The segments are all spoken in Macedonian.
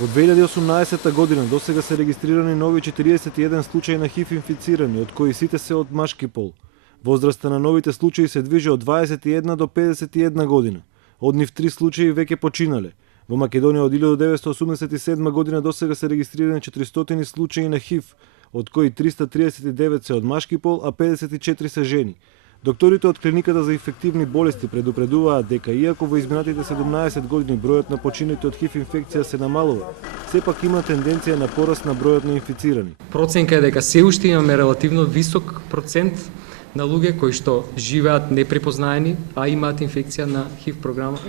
Во 2018 година досега се регистрирани нови 41 случаи на ХИВ инфицирани, од кои сите се од машки пол. Возраста на новите случаи се движи од 21 до 51 година. Од нив 3 случаи веќе починале. Во Македонија од 1987 година досега се регистрирани 400 случаи на ХИВ, од кои 339 се од машки пол, а 54 се жени. Докторите од клиниката за инфективни болести предупредуваат дека иако во изминатите 17 години бројот на починалите од ХИВ инфекција се намалува, сепак има тенденција на пораст на бројот на инфицирани. Проценка е дека се уште имаме релативно висок процент на луѓе кои што живеат непрепознаени, а имаат инфекција на ХИВ програма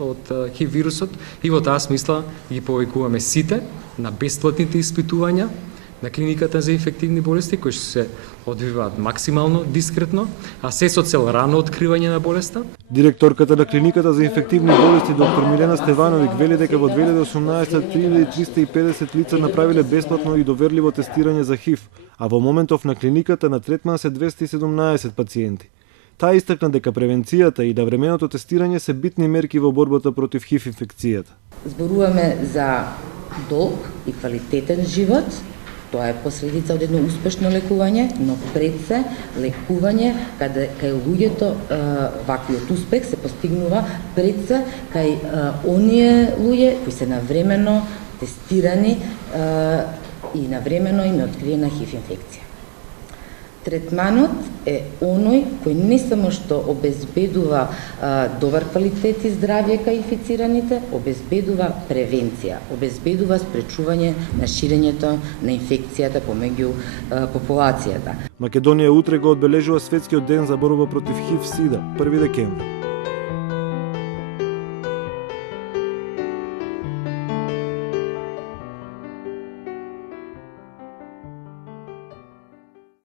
од ХИВ вирусот, и во таа смисла ги повикуваме сите на бесплатните испитувања на клиниката за инфективни болести, кои што се одвиваат максимално дискретно, а се со цел рано откривање на болеста. Директорката на клиниката за инфективни болести доктор Милена Стевановиќ вели дека во 2018 3350 лица направиле бесплатно и доверливо тестирање за ХИВ, а во моментов на клиниката на третман се 217 пациенти. Таа истакна дека превенцијата и навременото тестирање се битни мерки во борбата против ХИВ инфекцијата. Зборуваме за долг и квалитетен живот. Тоа е последица од едно успешно лекување, но пред се лекување кај луѓето ваквиот успех се постигнува пред се кај оние луѓе кои се навремено тестирани и навремено им е откриена ХИВ инфекција. Третманот е оној кој не само што обезбедува добар квалитет и здравје кај инфицираните, обезбедува превенција, обезбедува спречување на ширењето на инфекцијата помеѓу популацијата. Македонија утре го одбележува светскиот ден за борба против ХИВ-СИДА, 1 декември.